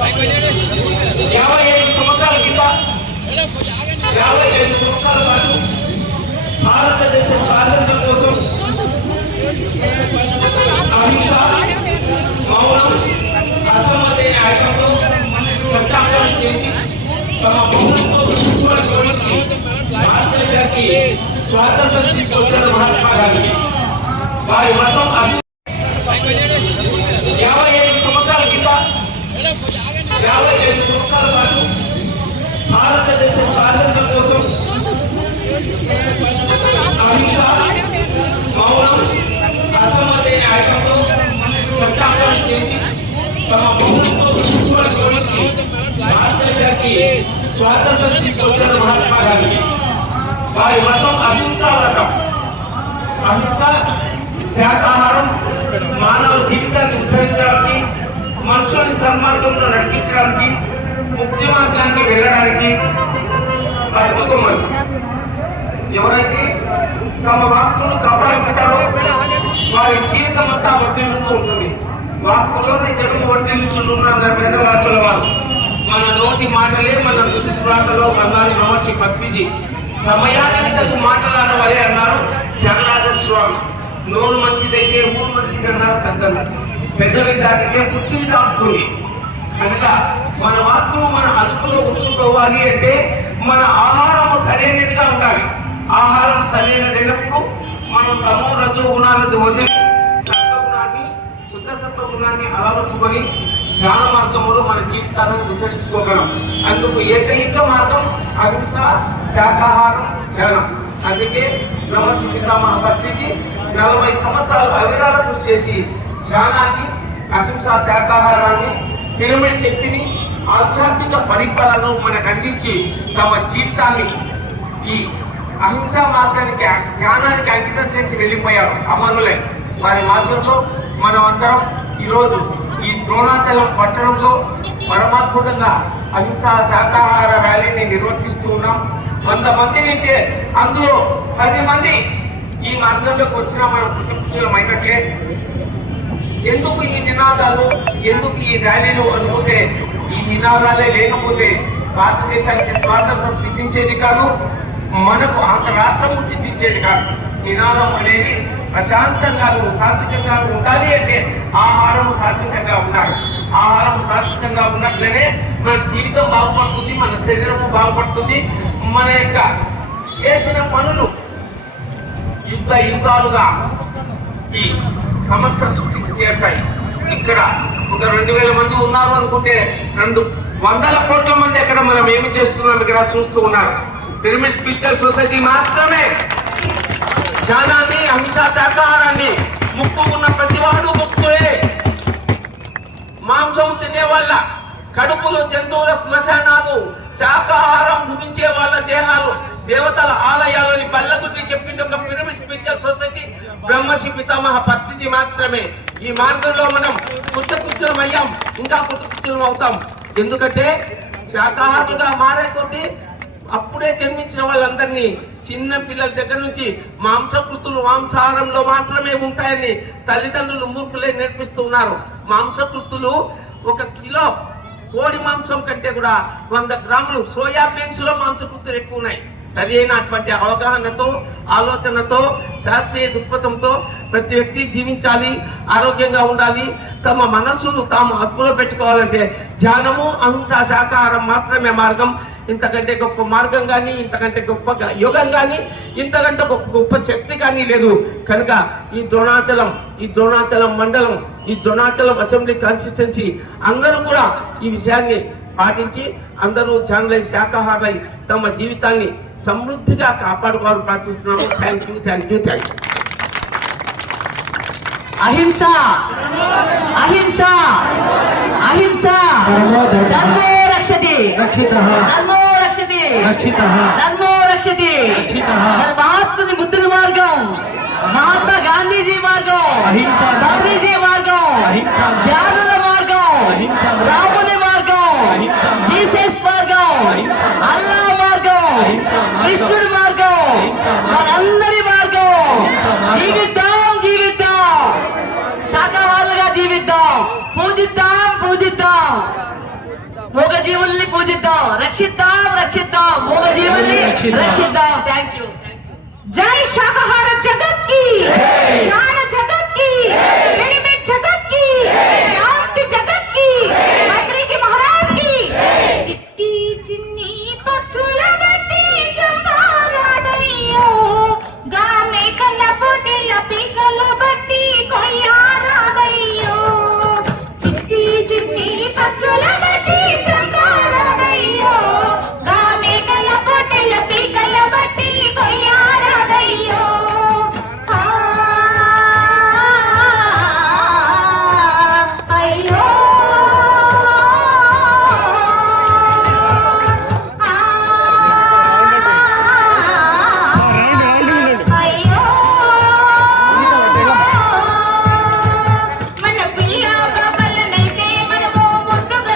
55 సంవత్సరాల కింద 55 సంవత్సరాల పాటు భారతదేశ స్వాతంత్ర్యం కోసం అహింస, మౌనం, అసమ్మతి ఆయుధంతో సత్యాగ్రహం చేసి తమ మౌనంతో విశ్వాన్ని జోడించి భారతదేశానికి స్వాతంత్రం తీసుకొచ్చారు మహాత్మా గాంధీ. వారి మతం 55 సంవత్సరాల కింద 55 సంవత్సరాల పాటు భారతదేశ స్వాతంత్ర్యం కోసం అహింస, మౌనం, అసమ్మతి ఆయుధంతో సత్యాగ్రహం చేసి తమ మౌనంతో విశ్వాన్ని జోడించి భారతదేశానికి స్వాతంత్రం తీసుకొచ్చారు మహాత్మా గాంధీ. వారి మతం అహింసా వ్రతం. అహింస శాకాహారం మానవ జీవితాన్ని ఉద్ధరించడానికి, మనుషుల్ని సన్మార్గంలో నడిపించడానికి, ముక్తి మార్గానికి వెళ్ళడానికి అడ్డుకోమని. ఎవరైతే తమ వాక్కును కాపాడుకుంటారో వారి జీవితం అంతా వర్ధిల్లుతూ ఉంటుంది. వాక్కులోనే జన్మ వర్ధిల్లుతుంటున్నారు వేదవాసుల వారు. మన నోటి మాటలే మన మృతురాతలో మన్నారి మహర్షి పత్రిజీ. సమయానికి తగు మాటలాడవరే అన్నారు జగరాజస్వామి. నోరు మంచిదైతే ఊరు మంచిది అన్నారు పెద్దలు. పెద్దవి దాటితే బుద్ధిని దాటుతుంది. కనుక మన వాక్కును మన అదుపులో ఉంచుకోవాలి అంటే మన ఆహారము సరైనదిగా ఉండాలి. ఆహారం సరైనదైనప్పుడు మనం తమో రజో గుణాలను వదిలి సత్వగుణాన్ని, శుద్ధ సత్వగుణాన్ని అలవర్చుకొని ధ్యాన మార్గంలో మన జీవితాలను ఉద్ధరించుకోగలం. అందుకు ఏకైక మార్గం అహింస, శాకాహారం, ధ్యానం. అందుకే బ్రహ్మర్షి పితామహ పత్రిజీ 40 సంవత్సరాలు అవిరాల కృషి చేసి ధ్యానాన్ని, అహింస, శాకాహారాన్ని, పిరమిడ్ శక్తిని, ఆధ్యాత్మిక పరిపాలనను మనకు అందించి తమ జీవితాన్ని ఈ అహింసా మార్గానికి, ధ్యానానికి అంకితం చేసి వెళ్ళిపోయారు అమరులై. వారి మార్గంలో మనం అందరం ఈరోజు ఈ ద్రోణాచలం పట్టణంలో పరమాద్భుతంగా అహింసా శాకాహార ర్యాలీని నిర్వర్తిస్తూ ఉన్నాం. 100 మంది వింటే అందులో 10 మంది ఈ మార్గంలోకి వచ్చినా మనం పుట్టుపుచ్చులం అయినట్లే. ఎందుకు ఈ నినాదాలు, ఎందుకు ఈ ర్యాలీలు అనుకుంటే ఈ నినాదాలే లేకపోతే భారతదేశానికి స్వాతంత్రం సిద్ధించేది కాదు, మనకు ఆంధ్ర రాష్ట్రము సిద్ధించేది కాదు. నినాదం అనేది ప్రశాంతంగా సాత్వికంగా ఉండాలి అంటే ఆహారం సాత్వికంగా ఉండాలి. ఆహారం సాత్వికంగా ఉన్నట్లనే మన జీవితం బాగుపడుతుంది, మన శరీరము బాగుపడుతుంది. మన యొక్క చేసిన పనులు యుద్ధ యుద్ధాలుగా ఈ సమస్య సృష్టికి చేరుతాయి. ఇక్కడ ఒక 2000 మంది ఉన్నారు అనుకుంటే 200 కోట్ల మంది ఎక్కడ మనం ఏమి చేస్తున్నాం ఇక్కడ చూస్తూ ఉన్నారు. పిరమిడ్ స్పిరిచువల్ సొసైటీ మాత్రమే ధ్యానాన్ని, అహింసా శాకాహారాన్ని ముక్కుకున్న ప్రతివాడు ముక్కుయే. మాంసం తినే వాళ్ళ కడుపులు జంతువుల శ్మశానాలు, శాకాహారం భుజించే వాళ్ళ దేహాలు దేవతల ఆలయాలని బల్లగుద్ది చెప్పింది ఒక పిరమిడ్ స్పిరిచువల్ సొసైటీ బ్రహ్మర్షి పితామహ పత్రిజీ మాత్రమే. ఈ మార్గంలో మనం పుట్టపుచ్చులం అయ్యాం, ఇంకా పుట్టపుచ్చులం అవుతాం. ఎందుకంటే శాకాహారులుగా మారే కొద్దీ అప్పుడే జన్మించిన వాళ్ళందరినీ, చిన్న పిల్లల దగ్గర నుంచి మాంసకృతులు మాంసాహారంలో మాత్రమే ఉంటాయని తల్లిదండ్రులు మూర్ఖులే నేర్పిస్తూ ఉన్నారు. మాంసకృతులు 1 కిలో కోడి మాంసం కంటే కూడా 100 గ్రాములు సోయాబీన్స్ లో మాంసకృతులు ఎక్కువ ఉన్నాయి. సరి అయినటువంటి అవగాహనతో, ఆలోచనతో, శాస్త్రీయ దృక్పథంతో ప్రతి వ్యక్తి జీవించాలి, ఆరోగ్యంగా ఉండాలి. తమ మనస్సును తాము అదుపులో పెట్టుకోవాలంటే ధ్యానము, అహింసా శాకాహారం మాత్రమే మార్గం. ఇంతకంటే గొప్ప మార్గం కానీ, ఇంతకంటే గొప్ప యోగం కానీ, ఇంతకంటే గొప్ప శక్తి కానీ లేదు. కనుక ఈ ద్రోణాచలం మండలం, ఈ ద్రోణాచలం అసెంబ్లీ కాన్స్టిట్యున్సీ అందరూ కూడా ఈ విషయాన్ని పాటించి అందరూ ధ్యానులై, శాకాహారులై తమ జీవితాన్ని సమృద్ధిగా కాపాడుకోవాలని ప్రార్థిస్తున్నాము. Thank you. అహింస అహింస అహింస ధర్మో రక్షతి రక్షితః, ధర్మో రక్షతి రక్షితః, ధర్మో రక్షతి రక్షితః. మహాత్ముని బుద్ధుల మార్గం, మహాత్మా గాంధీజీ మార్గం, అహింస గాంధీజీ మార్గం, అహింస ధ్యానుల మార్గం, అహింస రాముని మార్గం, అహింస జీసస్ మార్గం, అల్లా మార్గం, కృష్ణుడి మార్గం, మనందరి మార్గం. జీవిద్దాం శాకాహారులుగా జీవిద్దాం, పూజిద్దాం. మూగజీవుల్ని పూజిద్దాం, రక్షిద్దాం రక్షిద్దాం, మూగజీవుల్ని రక్షిద్దాం. Thank you. జై శాకాహార జగత్ కి, జ్ఞాన జగత్ కి, పిరమిడ్ జగత్ కి, శాంతి జగత్ కి, మంత్రిజీ మహారాజ్ కి. చిట్టి చిన్ని పక్షుల బట్టి చంపారాదయ్యో, గానే కన్న పొట్టెల పీకల బట్టి కొయ్యారాదయ్యో. చిట్టి చిన్ని పక్షుల బట్టి చంపారాదయ్యో, గానే కన్న పొట్టెల పీకల బట్టి కొయ్యారాదయ్యో. ఆ అయ్యో అయ్యో మన పిల్ల బాబలనైతే మనము ముద్దుగా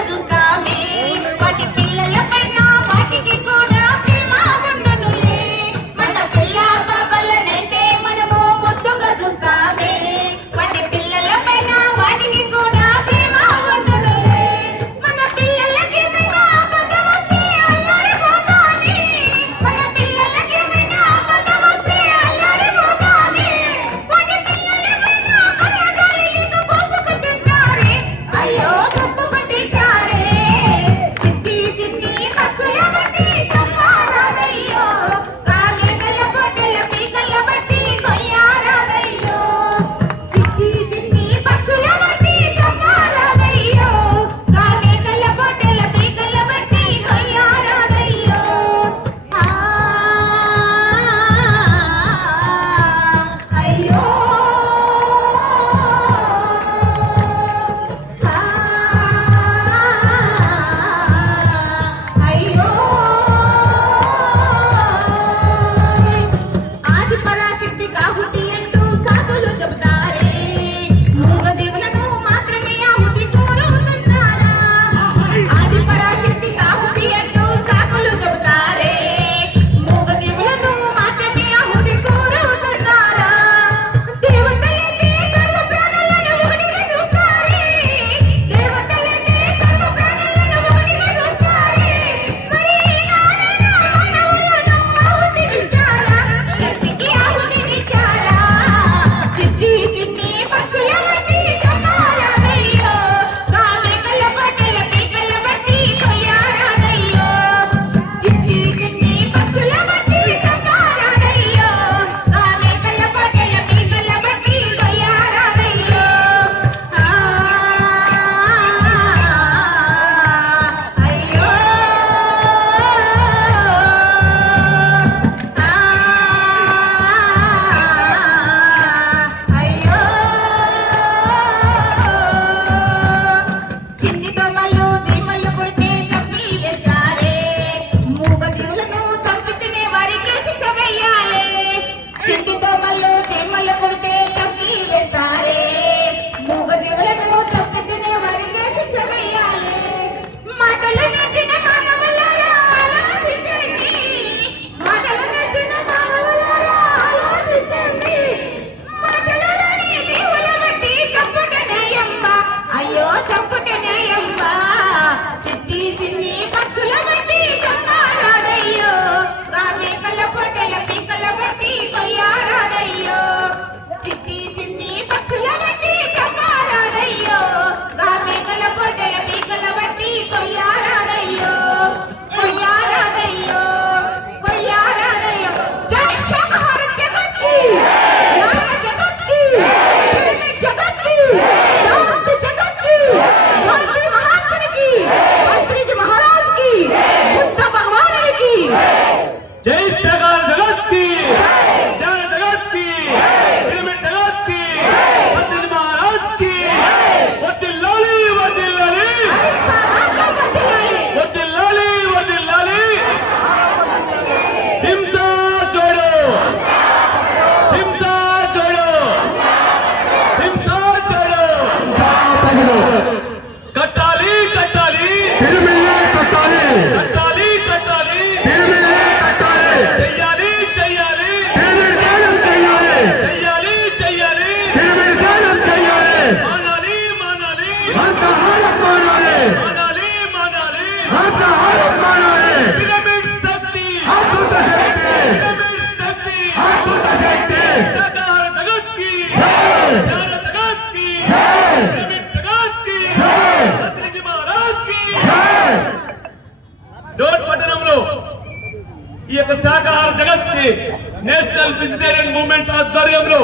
నేషనల్ వెజిటేరియన్ మూవ్మెంట్ ఆధ్వర్యంలో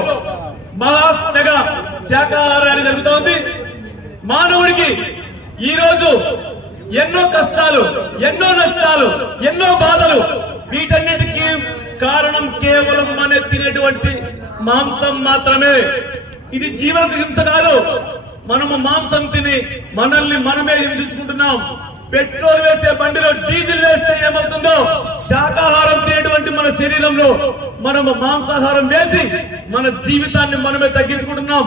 మహాస్ మెగా శాకాహార ర్యాలీ జరుగుతోంది. మానవుడికి ఈ రోజు ఎన్నో కష్టాలు, ఎన్నో నష్టాలు, ఎన్నో బాధలు, వీటన్నిటికీ కారణం కేవలం మన తినేటువంటి మాంసం మాత్రమే. ఇది జీవన హింస కాదు. మనము మాంసం తిని మనల్ని మనమే హింసించుకుంటున్నాం. పెట్రోల్ వేసే బండిలో డీజిల్ వేస్తే ఏమవుతుందో, శాకాహారం తినేటువంటి మన శరీరంలో మనము మాంసాహారం వేసి మన జీవితాన్ని మనమే తగ్గించుకుంటున్నాం.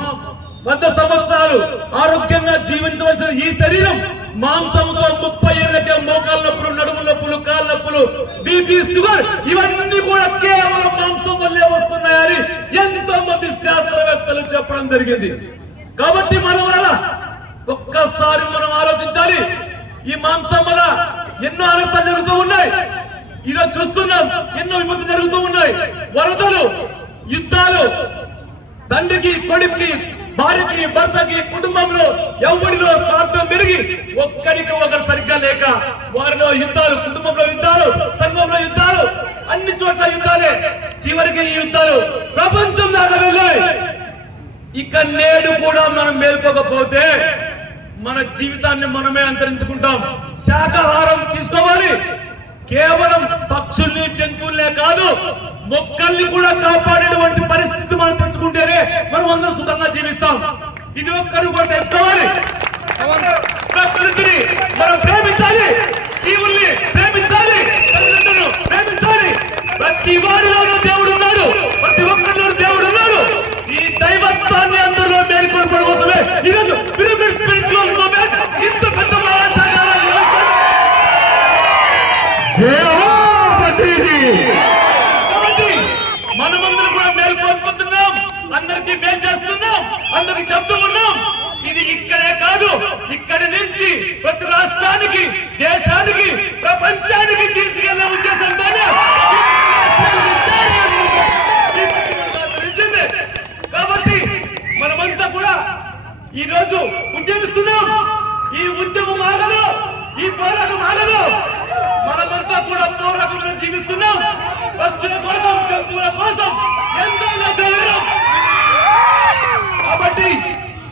100 సంవత్సరాలు ఆరోగ్యంగా జీవించవలసిన ఈ శరీరం మాంసంతో 30 ఏళ్ళకే మోకాళ్ళ నొప్పులు, నడుము నొప్పులు, కాళ్ళ నొప్పులు, బీపీ, షుగర్ ఇవన్నీ కూడా కేవలం మాంసం వల్లే వస్తున్నాయని ఎంతో మంది శాస్త్రవేత్తలు చెప్పడం జరిగింది. కాబట్టి మనం ఒక్కసారి మనం ఆలోచించాలి. ఈ మాంసం వల్ల ఎన్నో అనర్థాలు జరుగుతూ ఉన్నాయి. ఈరోజు చూస్తున్నాం, ఎన్నో విపత్తు జరుగుతూ ఉన్నాయి. వరదలు, యుద్ధాలు, తండ్రికి కొడుక్కి, భార్యకి భర్తకి, కుటుంబంలో ఎవరిలో స్వార్థం పెరిగి ఒక్కడికి ఒకరు సరిగ్గా లేక వారిలో యుద్ధాలు, కుటుంబంలో యుద్ధాలు, సంఘంలో యుద్ధాలు, అన్ని చోట్ల యుద్ధాలే. చివరికి ఈ యుద్ధాలు ప్రపంచం దాకా వెళ్ళాయి. ఇక నేడు కూడా మనం మేల్కోకపోతే మన జీవితాన్ని మనమే అంతరించుకుంటాం. శాకాహారం తీసుకోవాలి. కేవలం పక్షుల్ని, జంతువులే కాదు, మొక్కల్ని కూడా కాపాడేటువంటి పరిస్థితి మనం తెచ్చుకుంటేనే మనం అందరం సుఖంగా జీవిస్తాం. ఇది ఒక్కరు కూడా తెలుసుకోవాలి. ప్రకృతిని మనం ప్రేమించాలి, జీవుల్ని ప్రేమించాలి, తల్లిదండ్రులను ప్రేమించాలి. ప్రతి వాడిలోనూ దేవుడు ఉన్నాడు, ప్రతి ఒక్కరిలో దేవుడు ఉన్నాడు. ఈ దైవత్వాన్ని అందరిలో మేల్కొల్పడం కోసమే ఈరోజు పిరమిడ్ స్పిరిచువల్ మూవ్మెంట్ ఇంత పెద్ద కాబట్టి మనమందరం కూడా మేల్కొల్పుతున్నాం, అందరికీ మేలు చేస్తున్నాం, అందరికి చెప్తూ ఉన్నాం. ఇది ఇక్కడే కాదు, ఇక్కడి నుంచి ప్రతి రాష్ట్రానికి, దేశానికి, ప్రపంచానికి తీసుకెళ్లే ఉద్దేశంతోనే కాబట్టి మనమంతా కూడా ఈ రోజు ఉద్యమిస్తున్నాం. ఈ ఉద్యమం ఆగదు, ఈ పోరాటం ఆగదు. మనమంతా కూడా పోరాటంలో జీవిస్తున్నాం. పక్షుల కోసం, జంతువుల కోసం ఎంతైనా చేయడం. కాబట్టి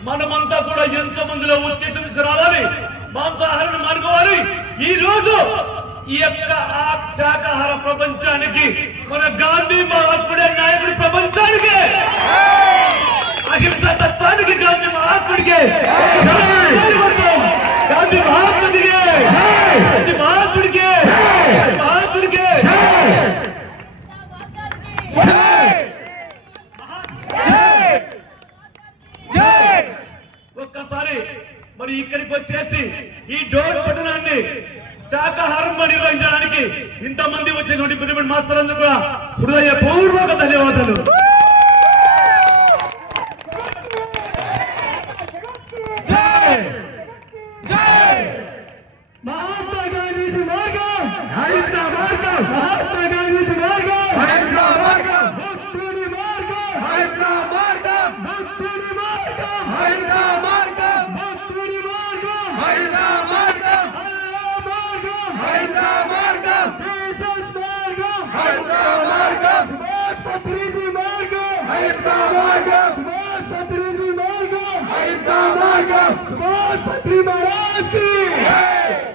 మనమంతా కూడా ఎంతో మందిలో ఉద్యమం తీసుకురావాలి, మాంసాహారాన్ని మానుకోవాలి. ఈ రోజు ఈ యొక్క శాకాహార ప్రపంచానికి మన గాంధీ మహాత్ముడే నాయకుడు. ప్రపంచానికి అహింసా తత్వానికి గాంధీ మహాత్ముడికే, గాంధీ మహాత్ముడికే, గాంధీ మహాత్ముడికే, మహాత్ముడికే ఒక్కసారి మరి ఇక్కడికి వచ్చేసి ఈ డోర్ పట్టణాన్ని శాకాహారం నిర్వహించడానికి ఇంతమంది వచ్చేటువంటి పిరమిడ్ మాస్టర్లందరూ కూడా హృదయపూర్వక ధన్యవాదాలు. మహాత్మా గాంధీ మార్గం, అహింసా మార్గం, మహాత్మా గాంధీ మార్గం, అహింసా మార్గం, భక్తుని మార్గం, అహింసా మార్గం, భక్తుని మార్గం, అహింసా మార్గం, భక్తుని మార్గం, అహింసా మార్గం, అహింసా మార్గం, జీసస్ మార్గం, అహింసా మార్గం, సుభాష్ పత్రిజీ మార్గం, అహింసా మార్గం, సుభాష్ పత్రిజీ మార్గం, అహింసా మార్గం, సుభాష్ పత్రి మహారాజ్ కి,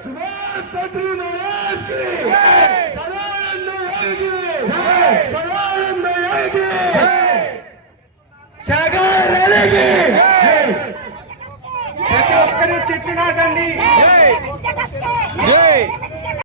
సుభాష్ పత్రి మహారాజ్ కి, సదానంద యోగి, సదానంద యోగి, శాకాహార ర్యాలీకి ప్రతి ఒక్కరు చెట్లు నాటండి.